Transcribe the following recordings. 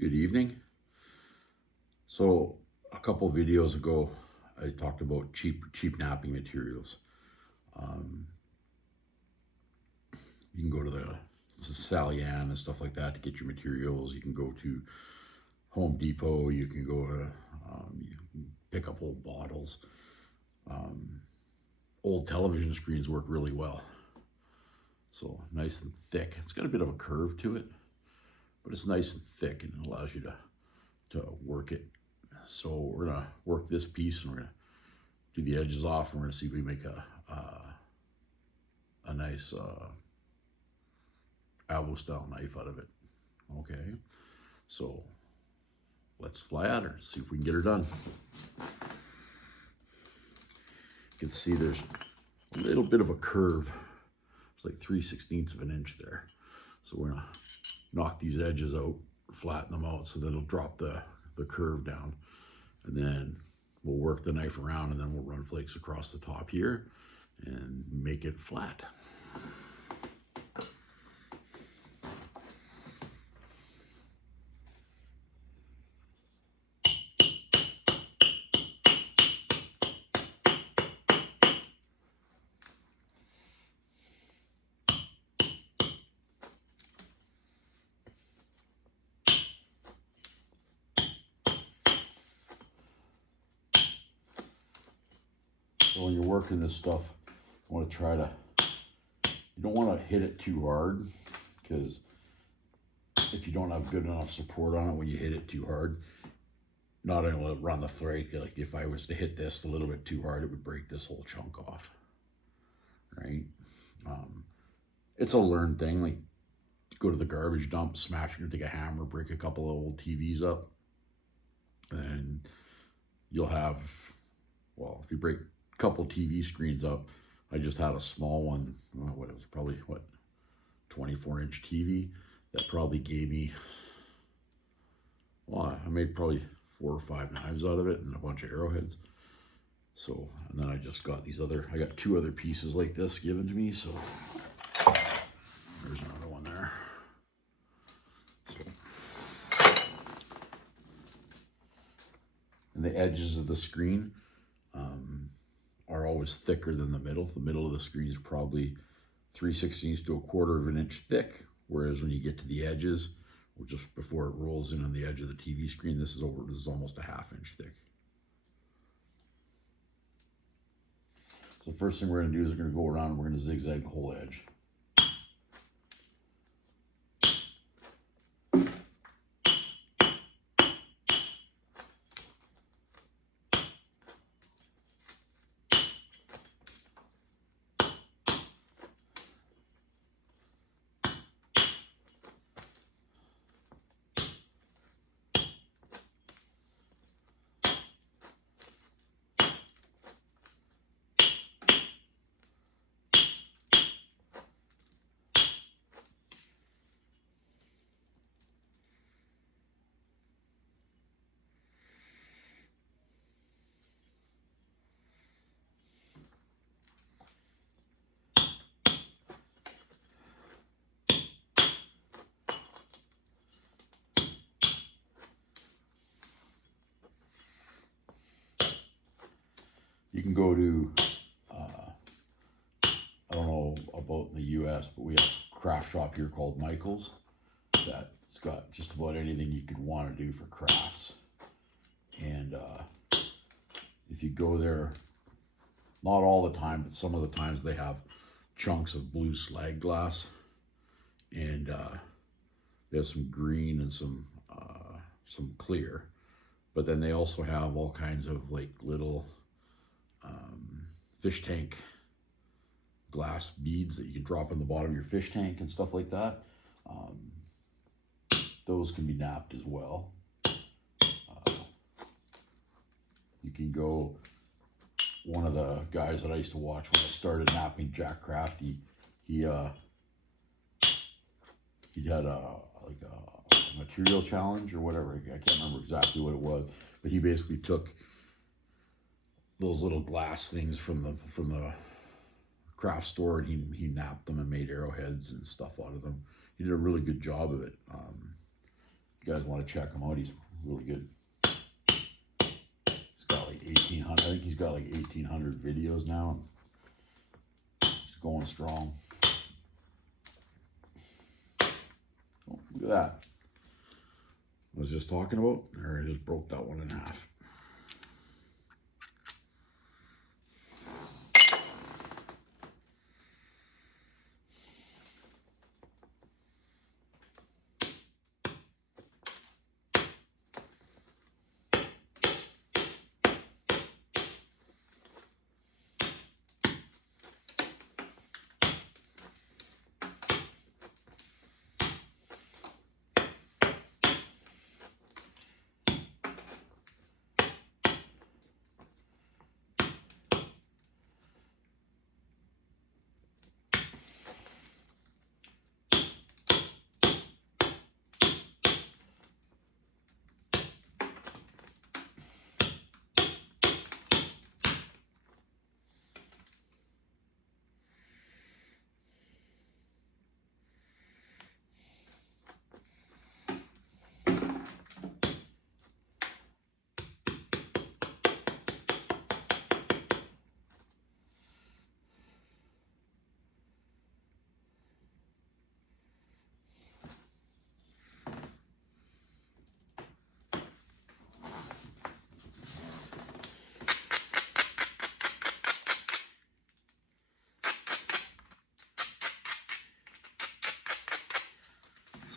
Good evening. So a couple videos ago, I talked about cheap napping materials. Um, you can go to the Sally Ann and stuff like that to get your materials. You can go to Home Depot. You can go to you can pick up old bottles. Old television screens work really well. So nice and thick. It's got a bit of a curve to it, but it's nice and thick and it allows you to work it. So we're gonna work this piece and we're gonna do the edges off and we're gonna see if we make a nice elbow style knife out of it. Okay, so let's fly at her, see if we can get her done. You can see there's a little bit of a curve. It's like 3/16 of an inch there. So we're gonna knock these edges out, flatten them out so that it'll drop the curve down. And then we'll work the knife around and then we'll run flakes across the top here and make it flat. So when you're working this stuff, you want to you don't want to hit it too hard, because if you don't have good enough support on it when you hit it too hard, not only will it run the flake, like if I was to hit this a little bit too hard, it would break this whole chunk off, right? It's a learned thing. Like, go to the garbage dump, smash it, take a hammer, break a couple of old TVs up, and you'll have, well, if you break couple TV screens up. I just had a small one, well, it was probably 24-inch TV that probably gave me, well, I made probably 4 or 5 knives out of it and a bunch of arrowheads. So, and then I just got I got 2 other pieces like this given to me. So there's another one there. So, and the edges of the screen are always thicker than the middle. The middle of the screen is probably 3/16 to 1/4 of an inch thick, whereas when you get to the edges, or just before it rolls in on the edge of the TV screen, this is almost a 1/2 inch thick. So the first thing we're going to do is we're going to go around and we're going to zigzag the whole edge. You can go to, I don't know about in the US, but we have a craft shop here called Michael's that's got just about anything you could want to do for crafts. And if you go there, not all the time, but some of the times they have chunks of blue slag glass, and they have some green and some clear. But then they also have all kinds of like little fish tank glass beads that you can drop in the bottom of your fish tank and stuff like that. Those can be napped as well. You can go, one of the guys that I used to watch when I started napping, Jack Kraft, he had a material challenge or whatever. I can't remember exactly what it was, but he basically took those little glass things from the craft store and he napped them and made arrowheads and stuff out of them. He did a really good job of it. you guys want to check him out, he's really good. He's got like 1,800, I think he's got like 1,800 videos now. He's going strong. Oh, look at that. I was just talking about, or I just broke that one in half.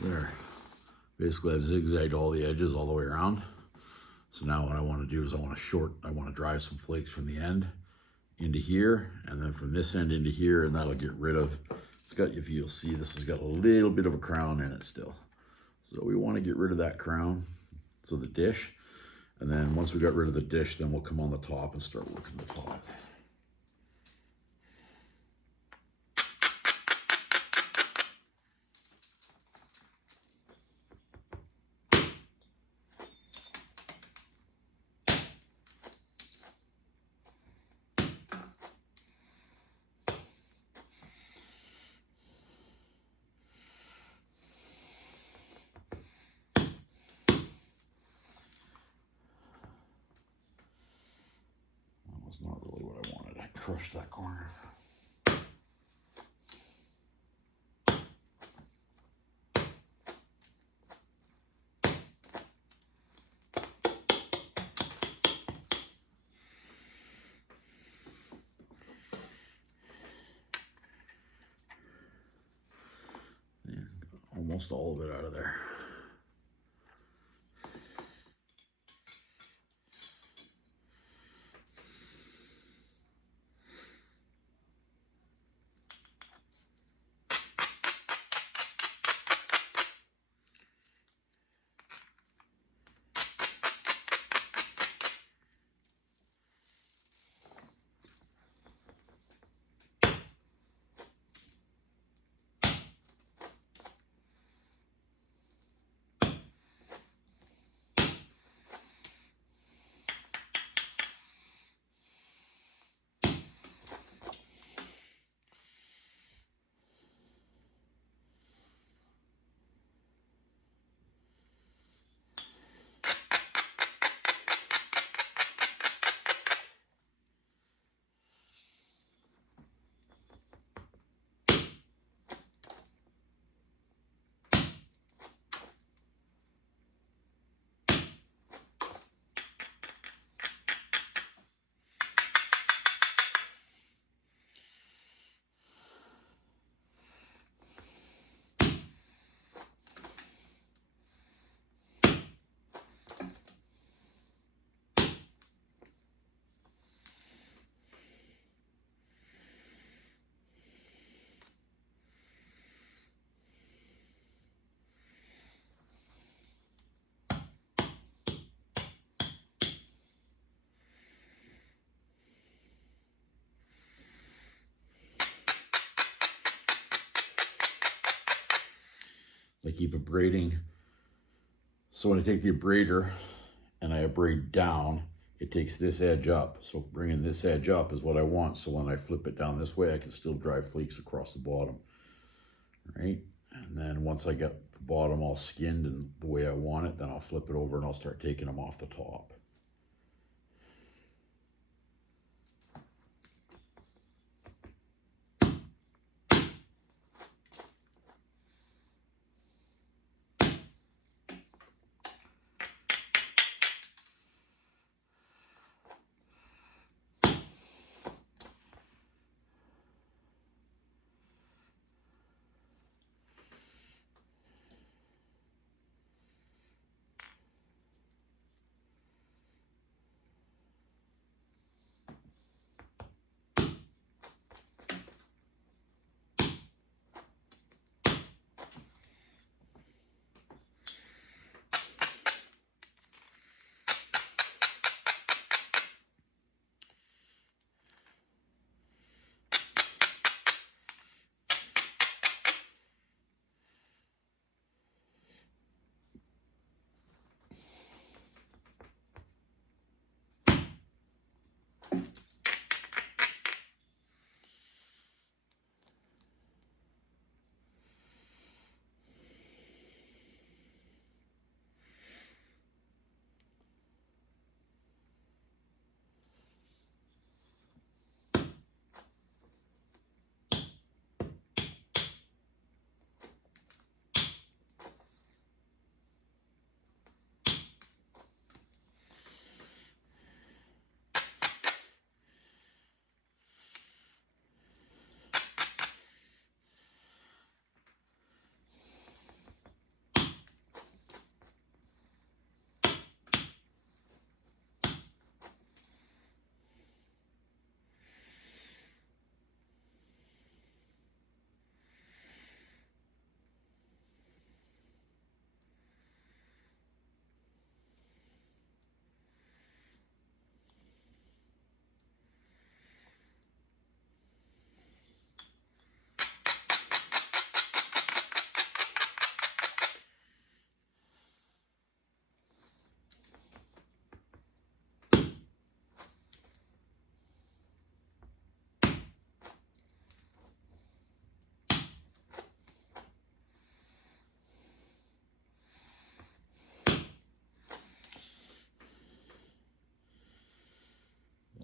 There. Basically I've zigzagged all the edges all the way around. So now what I want to do is I want to drive some flakes from the end into here, and then from this end into here, and that'll get rid of, it's got, if you'll see, this has got a little bit of a crown in it still. So we want to get rid of that crown, so the dish, and then once we got rid of the dish, then we'll come on the top and start working the top. Not really what I wanted. I crushed that corner. And almost all of it out of there. I keep abrading. So when I take the abrader and I abrade down, it takes this edge up. So bringing this edge up is what I want. So when I flip it down this way, I can still drive flakes across the bottom, right? And then once I get the bottom all skinned and the way I want it, then I'll flip it over and I'll start taking them off the top.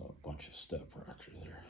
A bunch of step fracture there.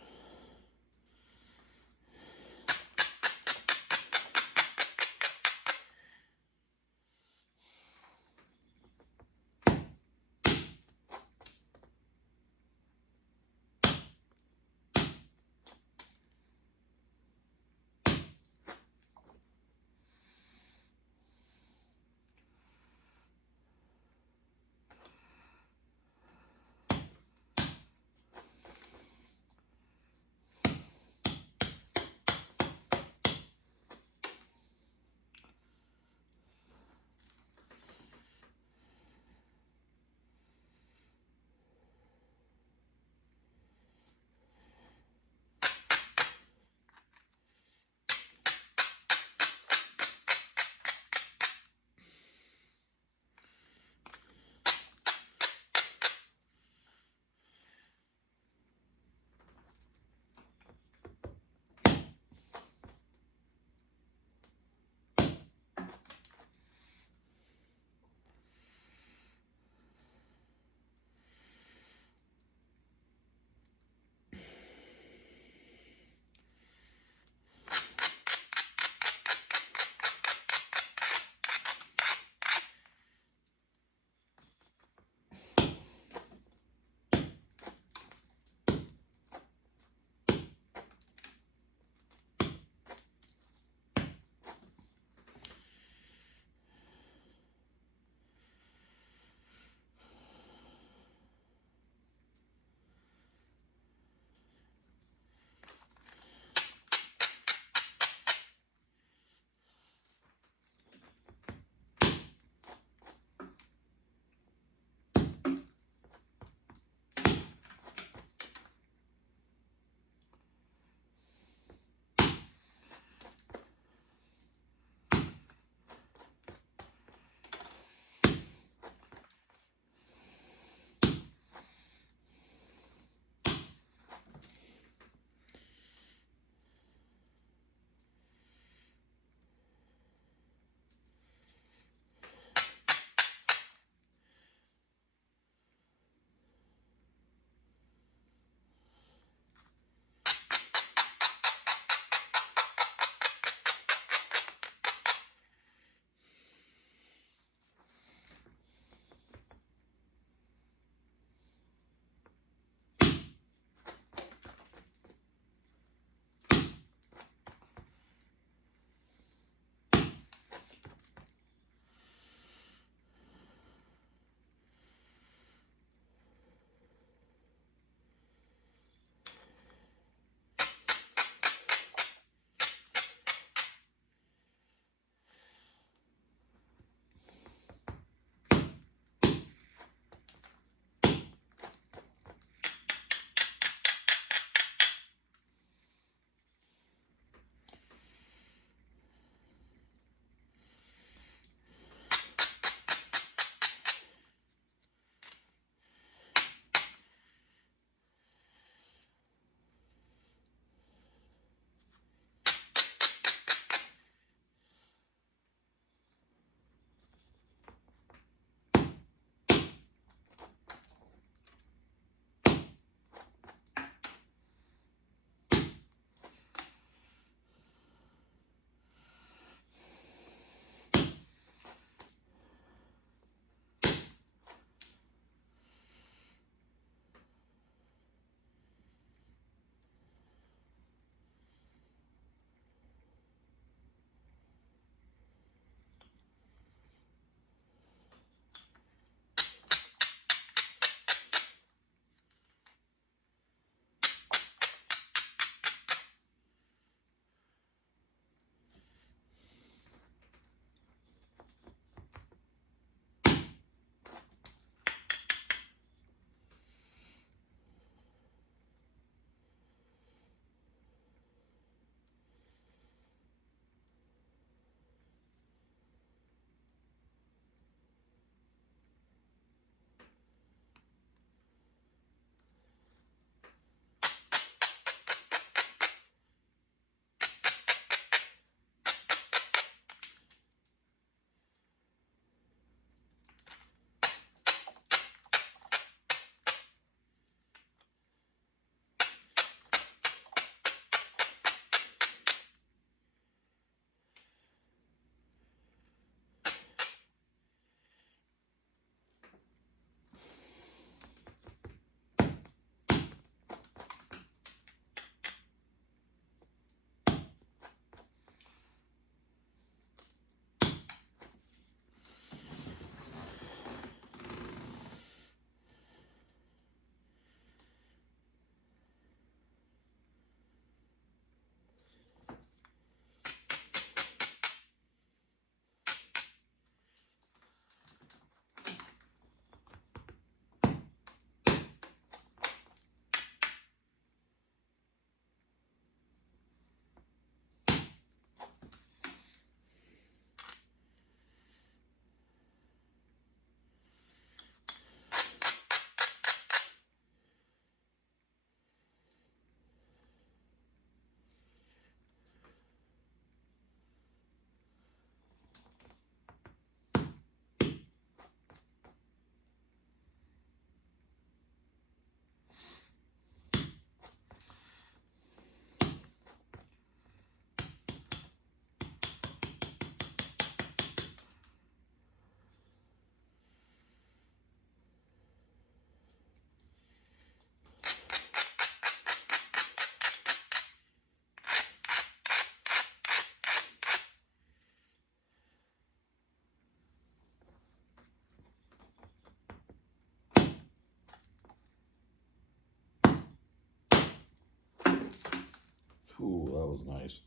was nice.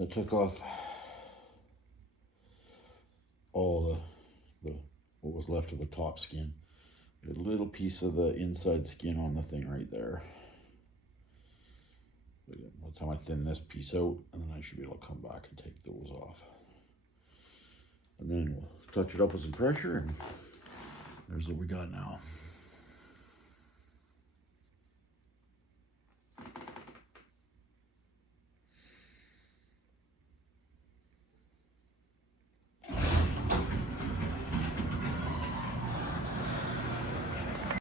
I took off all the what was left of the top skin. A little piece of the inside skin on the thing right there. By the time I thin this piece out, and then I should be able to come back and take those off. And then we'll touch it up with some pressure, and there's what we got now.